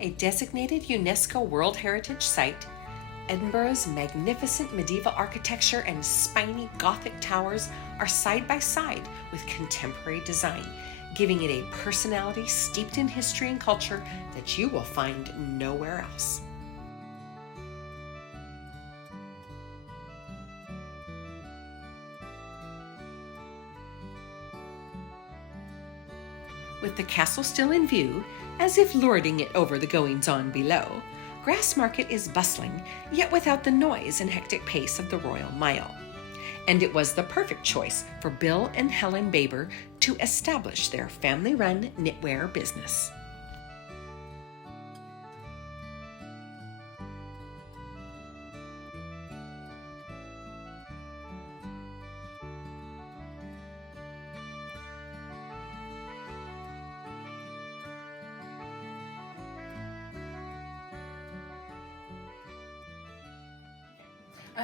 A designated UNESCO World Heritage Site, Edinburgh's magnificent medieval architecture and spiny Gothic towers are side by side with contemporary design, giving it a personality steeped in history and culture that you will find nowhere else. With the castle still in view, as if lording it over the goings-on below, Grassmarket is bustling, yet without the noise and hectic pace of the Royal Mile. And it was the perfect choice for Bill and Helen Baber to establish their family-run knitwear business.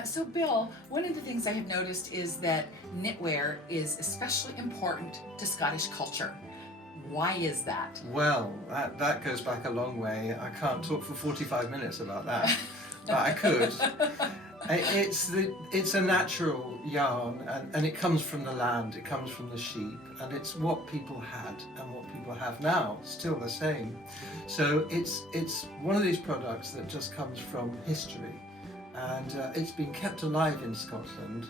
So Bill, one of the things I have noticed is that knitwear is especially important to Scottish culture. Why is that? Well, that goes back a long way. I can't talk for 45 minutes about that, but I could. It's a natural yarn, and it comes from the land, it comes from the sheep, and it's what people had and what people have now, still the same. So it's one of these products that just comes from history. And it's been kept alive in Scotland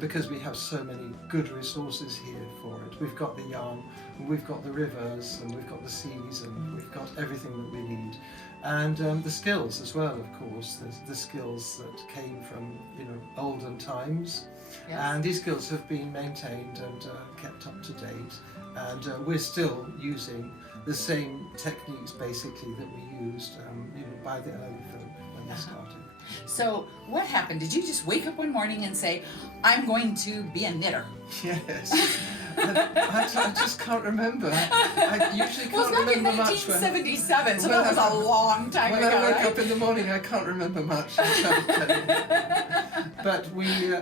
because we have so many good resources here for it. We've got the yarn, we've got the rivers, and we've got the seas, and we've got everything that we need. And the skills as well, of course. There's the skills that came from olden times. Yes. And these skills have been maintained and kept up to date. And we're still using the same techniques basically that we used by the early folk when they started. So what happened? Did you just wake up one morning and say, I'm going to be a knitter? Yes. I just can't remember. I usually can't remember much. Well, it was back in 1977, so that was a long time ago. When I wake up in the morning, I can't remember much. But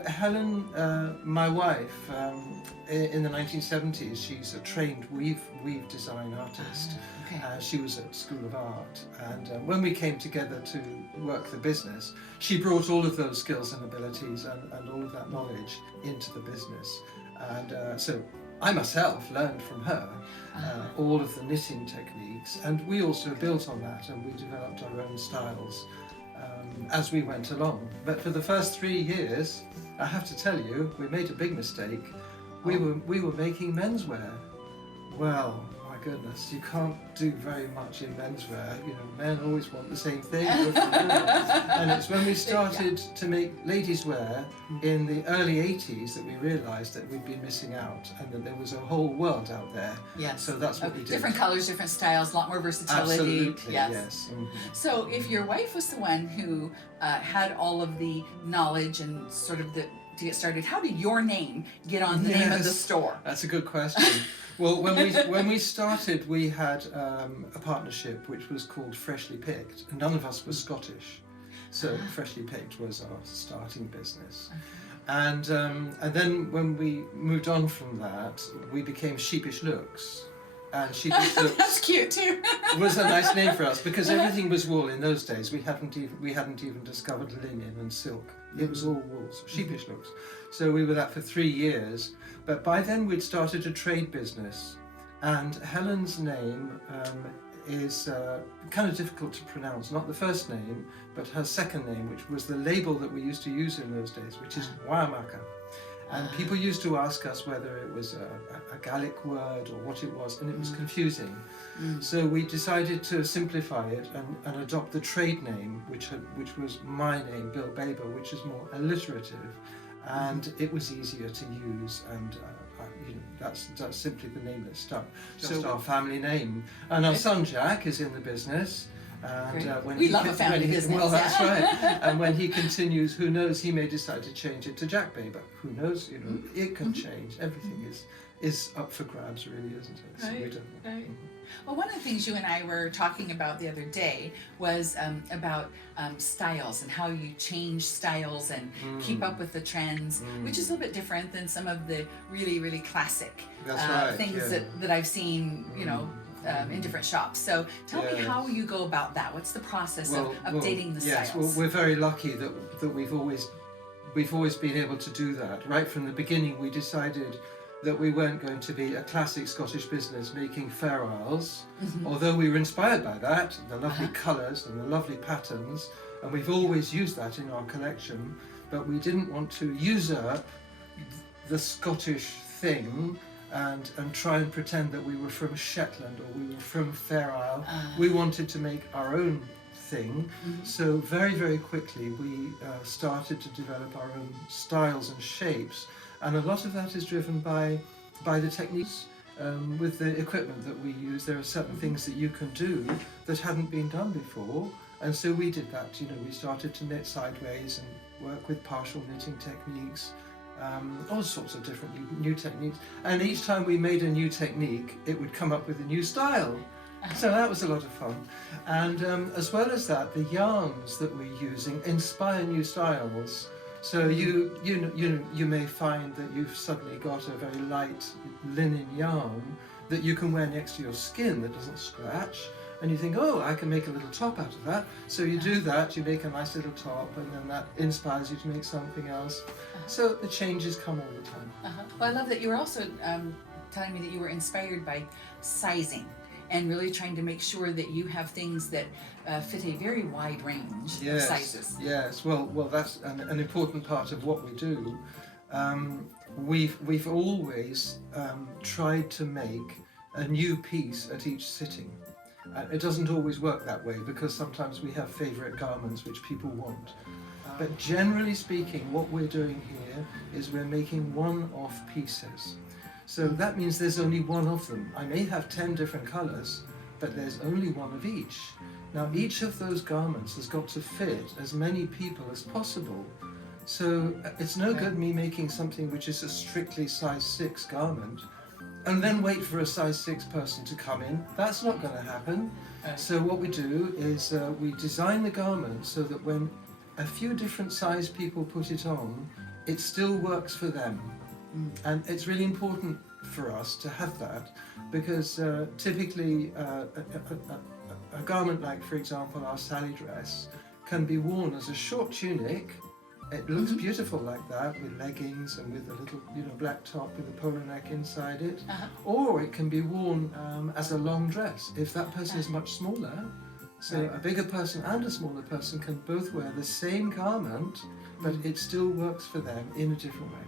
Helen, my wife, in the 1970s, she's a trained weave design artist. Okay. She was at School of Art, and when we came together to work the business, she brought all of those skills and abilities and all of that knowledge into the business. And so I myself learned from her all of the knitting techniques, and we also built on that, and we developed our own styles as we went along. But for the first 3 years, I have to tell you, we made a big mistake. We were making menswear. Well, my goodness, you can't do very much in menswear. Men always want the same thing. And it's when we started to make ladies wear in the early 80s that we realised that we'd been missing out, and that there was a whole world out there. Yes. So that's what we did. Different colours, different styles, a lot more versatility. Absolutely, yes. Mm-hmm. So if your wife was the one who had all of the knowledge and sort of to get started, how did your name get on the name of the store? That's a good question. Well, when we started, we had a partnership which was called Freshly Picked, and none of us were Scottish, so Freshly Picked was our starting business. And then when we moved on from that, we became Sheepish Looks. And Sheepish Looks that's cute too. was a nice name for us because everything was wool in those days. We hadn't even discovered linen and silk. It was all wool, so Sheepish Looks. So we were that for 3 years. But by then we'd started a trade business, and Helen's name is kind of difficult to pronounce. Not the first name, but her second name, which was the label that we used to use in those days, which is Waiamaka. And people used to ask us whether it was a Gaelic word or what it was, and it was confusing. So we decided to simplify it and adopt the trade name, which was my name, Bill Baber, which is more alliterative, and it was easier to use, and that's simply the name that stuck. Just our family name. And our son Jack is in the business. And we love a family business. Well, that's right. And when he continues, who knows, he may decide to change it to Jack Baber. Who knows, it can change. Everything is up for grabs, really, isn't it? So we don't know. Right. Well, one of the things you and I were talking about the other day was about styles and how you change styles and keep up with the trends, which is a little bit different than some of the really, really classic things that I've seen, in different shops. So tell me how you go about that. What's the process of updating the styles? Yes, well, we're very lucky that we've always been able to do that. Right from the beginning, we decided that we weren't going to be a classic Scottish business making Fair Isles, although we were inspired by that, the lovely colours and the lovely patterns, and we've always used that in our collection, but we didn't want to usurp the Scottish thing and try and pretend that we were from Shetland or we were from Fair Isle. We wanted to make our own thing, so very, very quickly we started to develop our own styles and shapes. And a lot of that is driven by the techniques. With the equipment that we use, there are certain things that you can do that hadn't been done before. And so we did that, we started to knit sideways and work with partial knitting techniques, all sorts of different new techniques. And each time we made a new technique, it would come up with a new style. So that was a lot of fun. And as well as that, the yarns that we're using inspire new styles. So you may find that you've suddenly got a very light linen yarn that you can wear next to your skin that doesn't scratch, and you think, oh, I can make a little top out of that. So you do that, you make a nice little top, and then that inspires you to make something else. So the changes come all the time. Well, I love that you were also telling me that you were inspired by sizing and really trying to make sure that you have things that fit a very wide range of sizes. Yes, well, that's an important part of what we do. We've always tried to make a new piece at each sitting. It doesn't always work that way because sometimes we have favourite garments which people want. But generally speaking, what we're doing here is we're making one-off pieces. So that means there's only one of them. I may have 10 different colours, but there's only one of each. Now each of those garments has got to fit as many people as possible. So it's no good me making something which is a strictly size 6 garment and then wait for a size 6 person to come in. That's not going to happen. So what we do is we design the garment so that when a few different size people put it on, it still works for them. And it's really important for us to have that because typically a garment like, for example, our Sally dress can be worn as a short tunic. It looks beautiful like that with leggings and with a little black top with a polo neck inside it. Or it can be worn as a long dress if that person is much smaller. So a bigger person and a smaller person can both wear the same garment, but it still works for them in a different way.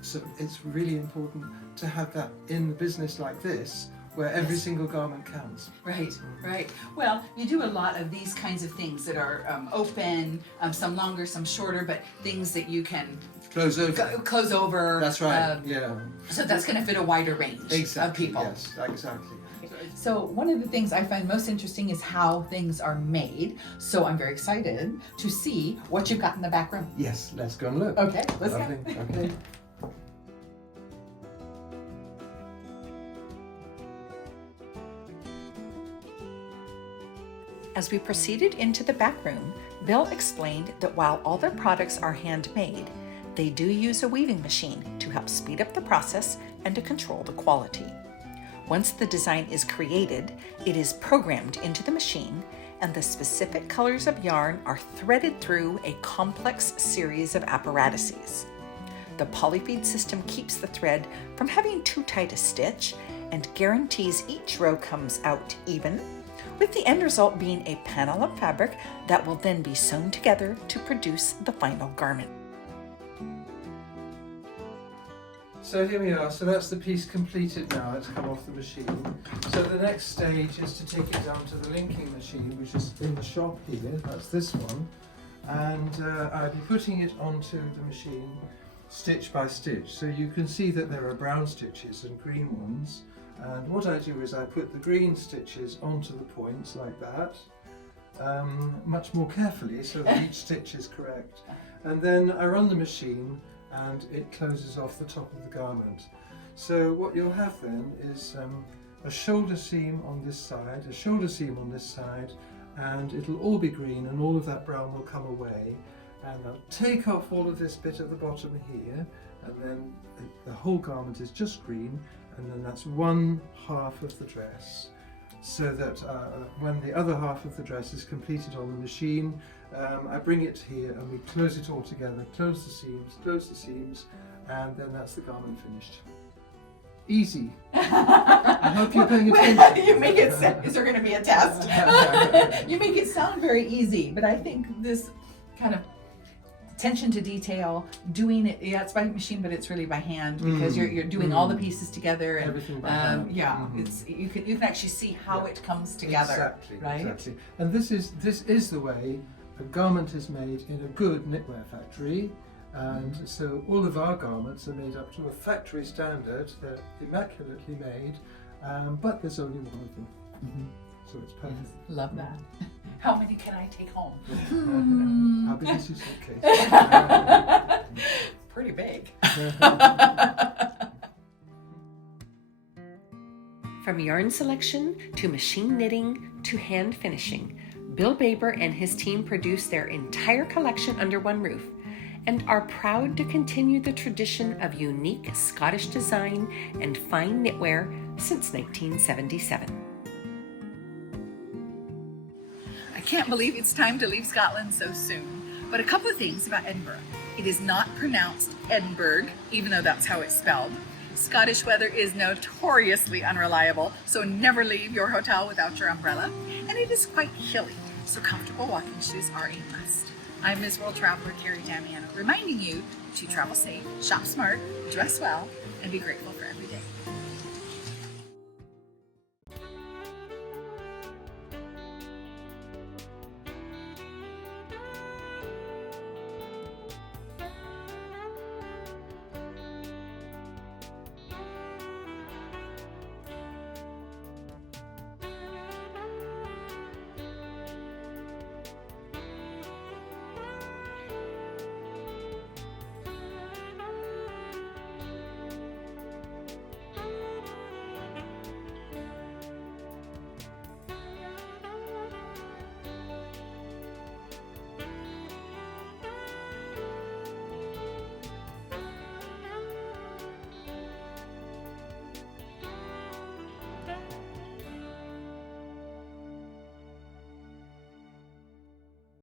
So it's really important to have that in a business like this, where every single garment counts. Right, right. Well, you do a lot of these kinds of things that are open, some longer, some shorter, but things that you can close over. Close over. That's right. Yeah. So that's going to fit a wider range of people. Yes, exactly. So one of the things I find most interesting is how things are made. So I'm very excited to see what you've got in the back room. Yes, let's go and look. Okay, let's go. Okay. As we proceeded into the back room, Bill explained that while all their products are handmade, they do use a weaving machine to help speed up the process and to control the quality. Once the design is created, it is programmed into the machine, and the specific colors of yarn are threaded through a complex series of apparatuses. The polyfeed system keeps the thread from having too tight a stitch and guarantees each row comes out even, with the end result being a panel of fabric that will then be sewn together to produce the final garment. So here we are, so that's the piece completed now, it's come off the machine. So the next stage is to take it down to the linking machine, which is in the shop here, that's this one. And I'll be putting it onto the machine stitch by stitch. So you can see that there are brown stitches and green ones. And what I do is I put the green stitches onto the points like that, much more carefully so that each stitch is correct. And then I run the machine and it closes off the top of the garment. So what you'll have then is a shoulder seam on this side, a shoulder seam on this side, and it'll all be green and all of that brown will come away. And I'll take off all of this bit at the bottom here, and then the whole garment is just green, and then that's one half of the dress. so that when the other half of the dress is completed on the machine, I bring it here and we close it all together, close the seams, and then that's the garment finished. Easy. I hope you're paying attention. You make it sound, is there going to be a test? You make it sound very easy, but I think this kind of attention to detail, doing it, yeah, it's by machine, but it's really by hand, because you're doing all the pieces together, and everything by hand. yeah, it's you can actually see how it comes together. Exactly, right? exactly. And this is the way a garment is made in a good knitwear factory. And so all of our garments are made up to a factory standard. They're immaculately made, but there's only one of them. So it's perfect. Love that. How many can I take home? How big is your suitcase? Pretty big. From yarn selection to machine knitting to hand finishing, Bill Baber and his team produce their entire collection under one roof and are proud to continue the tradition of unique Scottish design and fine knitwear since 1977. I can't believe it's time to leave Scotland so soon. But a couple of things about Edinburgh. It is not pronounced Edinburgh, even though that's how it's spelled. Scottish weather is notoriously unreliable, so never leave your hotel without your umbrella. And it is quite hilly, so comfortable walking shoes are a must. I'm Ms. World Traveler Kerry Damiano, reminding you to travel safe, shop smart, dress well, and be grateful for every day.